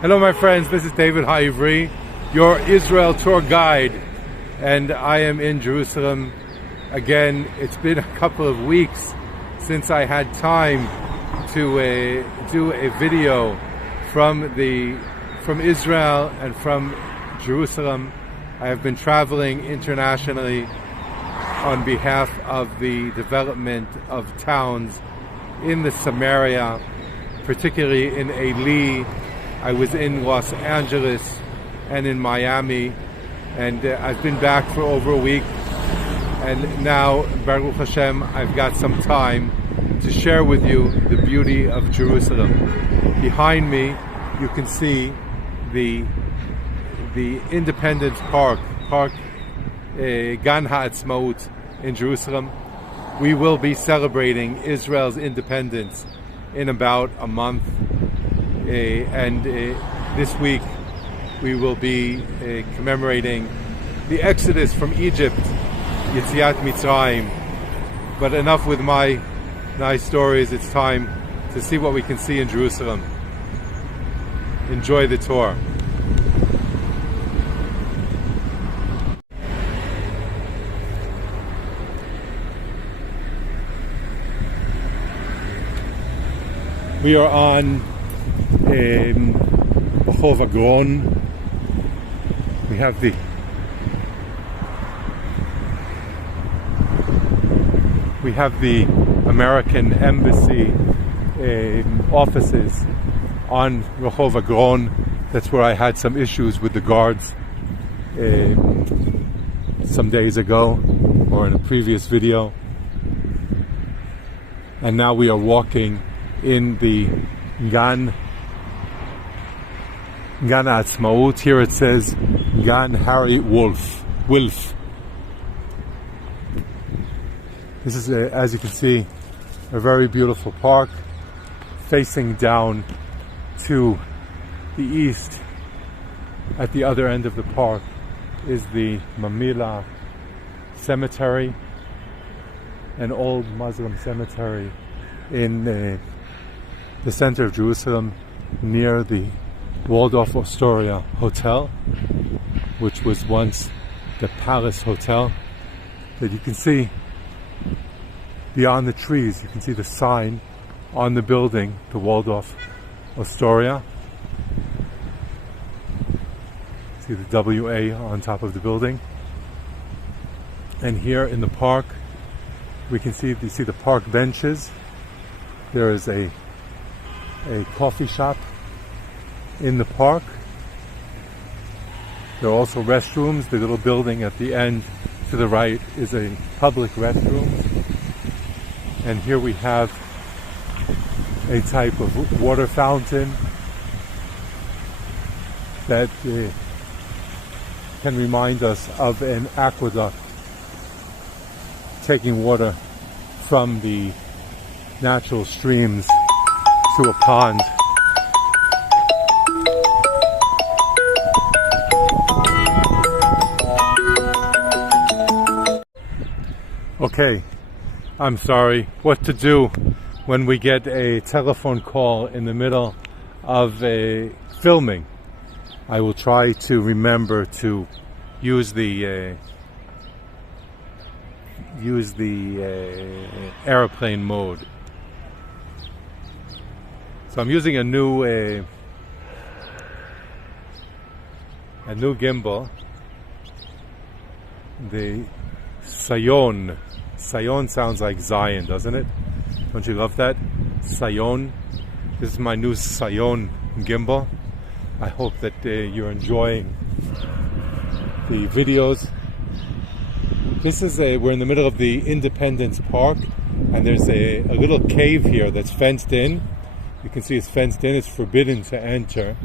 Hello my friends, this is David Haivri, your Israel tour guide, and I am in Jerusalem again. It's been a couple of weeks since I had time to do a video from Israel and from Jerusalem. I have been traveling internationally on behalf of the development of towns in the Samaria, particularly in Eli. I was in Los Angeles and in Miami, and I've been back for over a week, and now, Baruch Hashem, I've got some time to share with you the beauty of Jerusalem. Behind me, you can see the Independence Park, Gan HaAtzmaout in Jerusalem. We will be celebrating Israel's independence in about a month. This week we will be commemorating the exodus from Egypt, Yetziat Mitzrayim. But enough with my nice stories. It's time to see what we can see in Jerusalem. Enjoy the tour. We are on Agron. We have the American Embassy offices on Agron. That's where I had some issues with the guards some days ago, or in a previous video. And now we are walking in the Gan HaAtzmaout. Here it says Gan Wolf. This is, as you can see, a very beautiful park. Facing down to the east, at the other end of the park, is the Mamila Cemetery, an old Muslim cemetery in the center of Jerusalem, near the Waldorf Astoria Hotel, which was once the Palace Hotel. That you can see beyond the trees, you can see the sign on the building, the Waldorf Astoria. See the WA on top of the building. And here in the park, we can see the park benches. There is a coffee shop in the park. There are also restrooms. The little building at the end to the right is a public restroom. And here we have a type of water fountain that can remind us of an aqueduct taking water from the natural streams to a pond. Okay, I'm sorry. What to do when we get a telephone call in the middle of filming? I will try to remember to use the airplane mode. So I'm using a new gimbal, the Sayon. Sayon sounds like Zion, doesn't it? Don't you love that? Sayon. This is my new Sayon gimbal. I hope that you're enjoying the videos. This is we're in the middle of the Independence Park, and there's a little cave here that's fenced in. You can see it's fenced in. It's forbidden to enter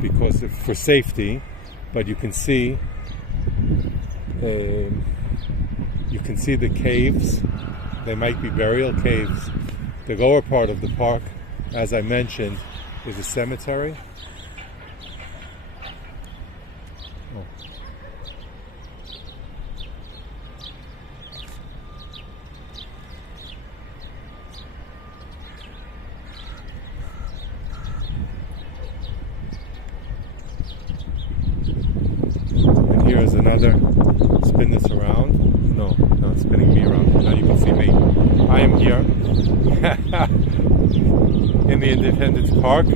because for safety, but you can see the caves. They might be burial caves. The lower part of the park, as I mentioned, is a cemetery. Oh. here is another. Spin this around. No, it's spinning me around. Now you can see me. I am here in the Independence Park,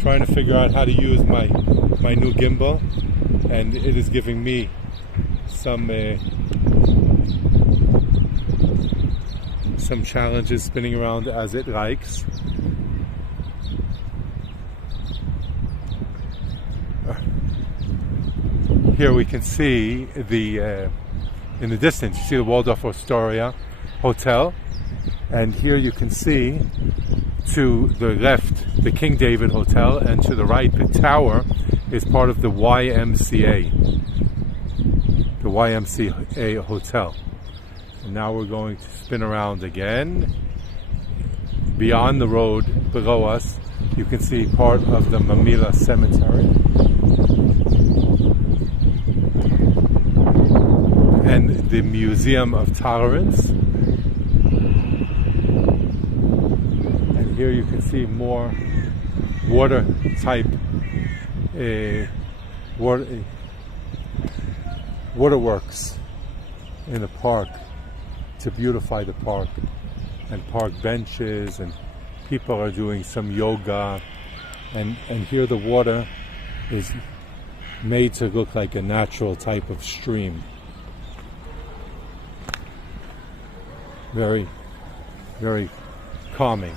trying to figure out how to use my new gimbal, and it is giving me some challenges, spinning around as it likes. Here we can see the in the distance, you see the Waldorf Astoria hotel, and here you can see to the left the King David Hotel, and to the right the tower is part of the YMCA, the YMCA hotel. And now we're going to spin around again. Beyond the road below us you can see part of the Mamila Cemetery and the Museum of Tolerance. And here you can see more water type waterworks in the park to beautify the park, and park benches, and people are doing some yoga, and here the water is made to look like a natural type of stream. Very, very calming.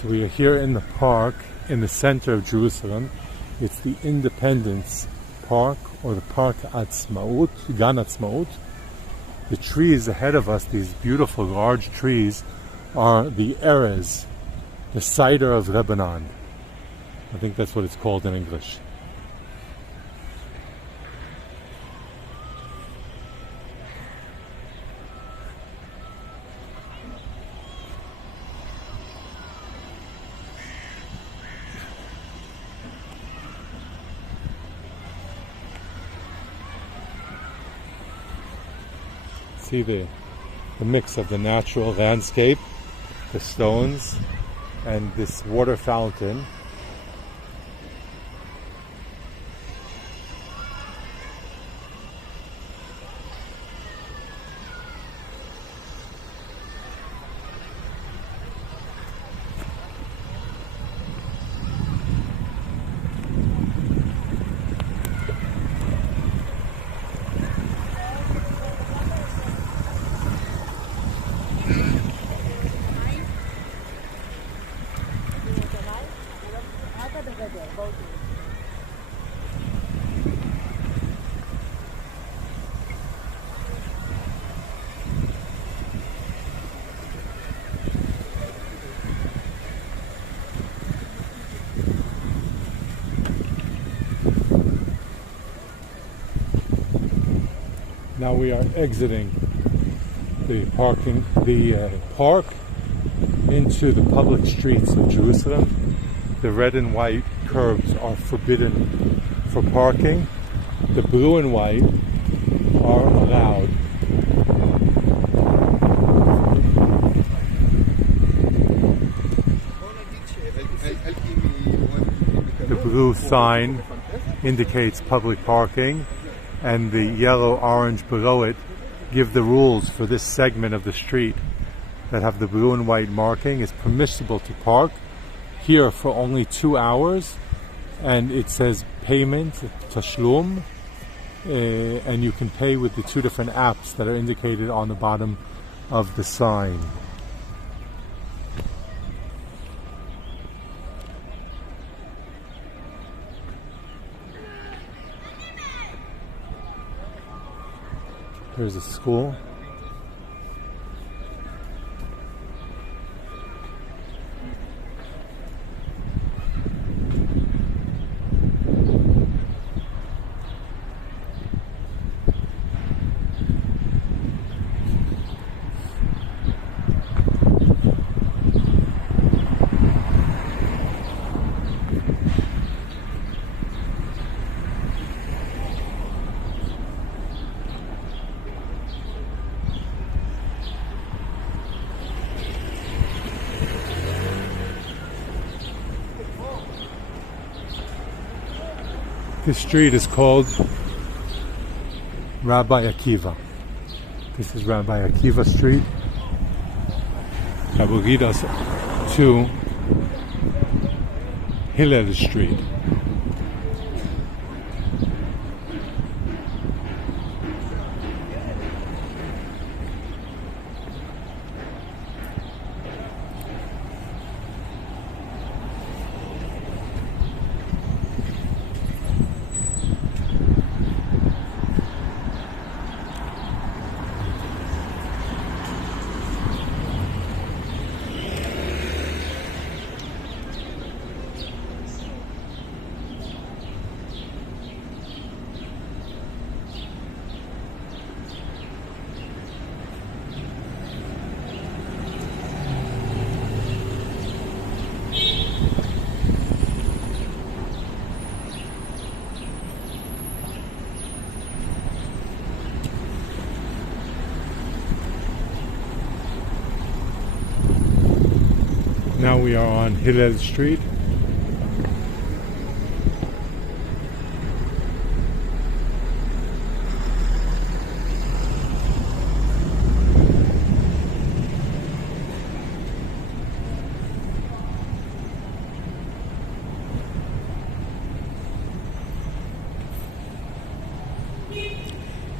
So we are here in the park in the center of Jerusalem. It's the Independence Park, or the Park HaAtzmaout, Gan HaAtzmaout. The trees ahead of us, these beautiful large trees, are the Erez, the cider of Lebanon. I think that's what it's called in English. See the mix of the natural landscape, the stones, and this water fountain. Now we are exiting the park into the public streets of Jerusalem. The red and white curbs are forbidden for parking. The blue and white are allowed. The blue sign indicates public parking, and the yellow-orange below it give the rules for this segment of the street that have the blue and white marking. Is permissible to park here for only 2 hours, and it says payment, tashlum, and you can pay with the 2 different apps that are indicated on the bottom of the sign. Here's a school. This street is called Rabbi Akiva. This is Rabbi Akiva Street. That will lead us to Hillel Street. Now we are on Hillel Street.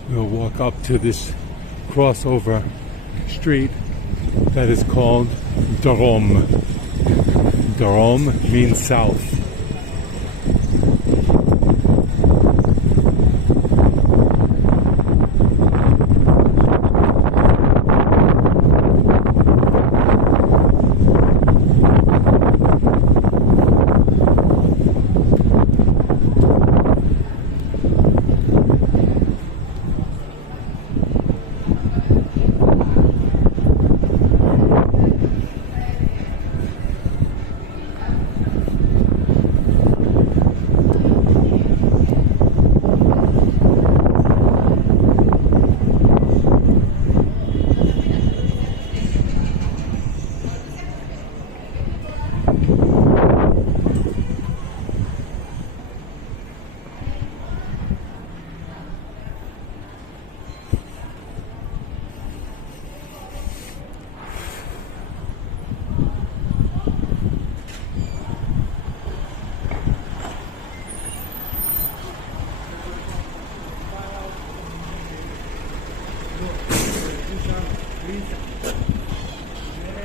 We'll walk up to this crossover street that is called Darom. Darom means south.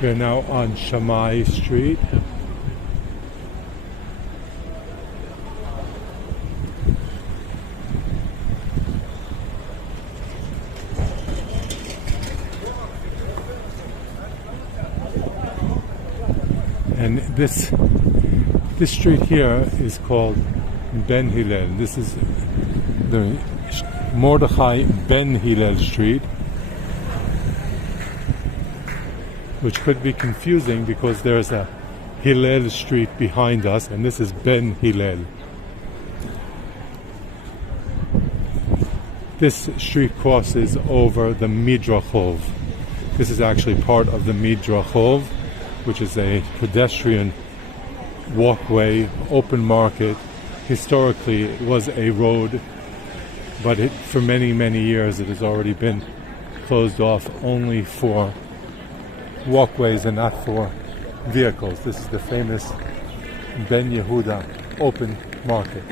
We're now on Shamai Street. And this street here is called Ben Hillel. This is the Mordechai Ben Hillel Street, which could be confusing because there's a Hillel Street behind us, and this is Ben Hillel. This street crosses over the Midrachov. This is actually part of the Midrachov, which is a pedestrian walkway, open market. Historically, it was a road, but for many, many years it has already been closed off only for walkways and not for vehicles. This is the famous Ben Yehuda open market.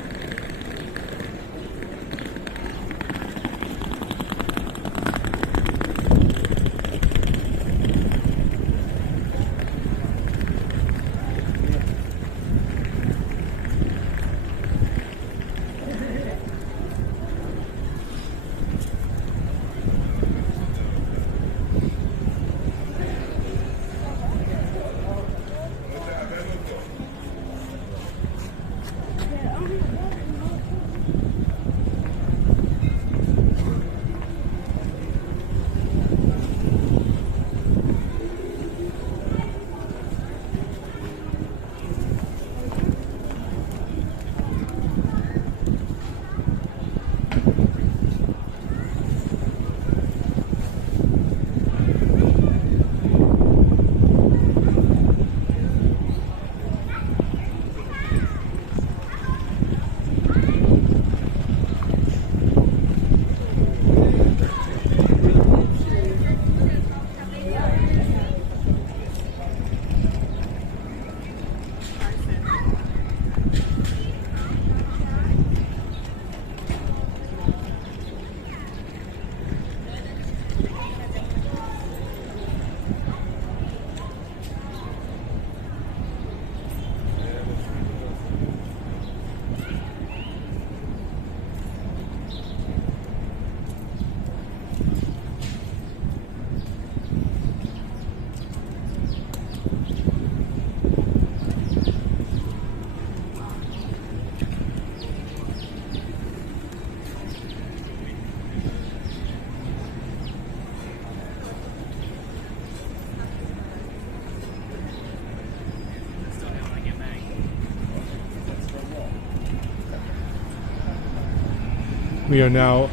We are now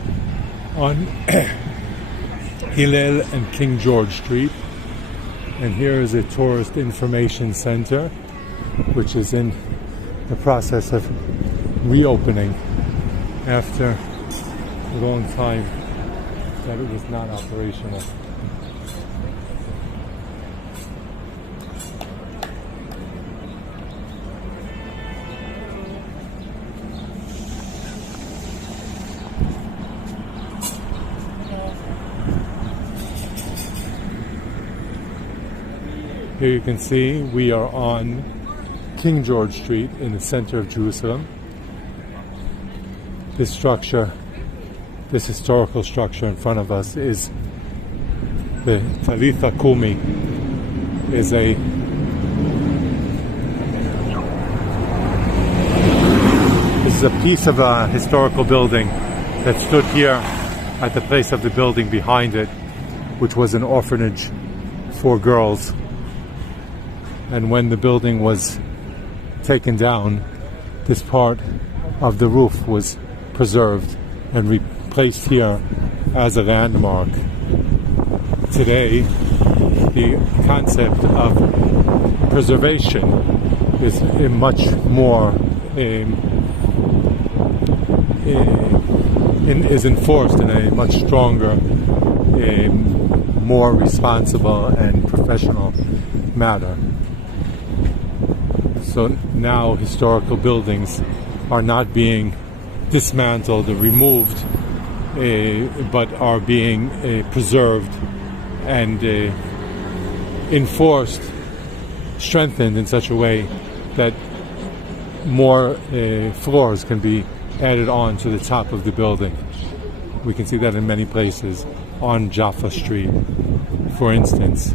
on Hillel and King George Street, and here is a tourist information center which is in the process of reopening after a long time that it was not operational. Here you can see we are on King George Street in the center of Jerusalem. This structure, this historical structure in front of us is the Talitha Kumi. This is a piece of a historical building that stood here at the place of the building behind it, which was an orphanage for girls. And when the building was taken down, this part of the roof was preserved and replaced here as a landmark. Today, the concept of preservation is much more is enforced in a much stronger, more responsible and professional manner. So now historical buildings are not being dismantled or removed, but are being preserved and enforced, strengthened in such a way that more floors can be added on to the top of the building. We can see that in many places on Jaffa Street, for instance.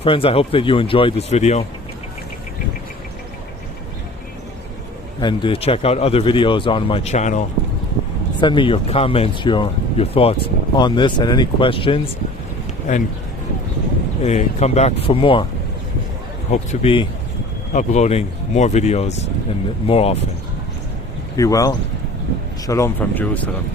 Friends, I hope that you enjoyed this video, and check out other videos on my channel. Send me your comments, your thoughts on this and any questions, and come back for more. Hope to be uploading more videos and more often. Be well. Shalom from Jerusalem.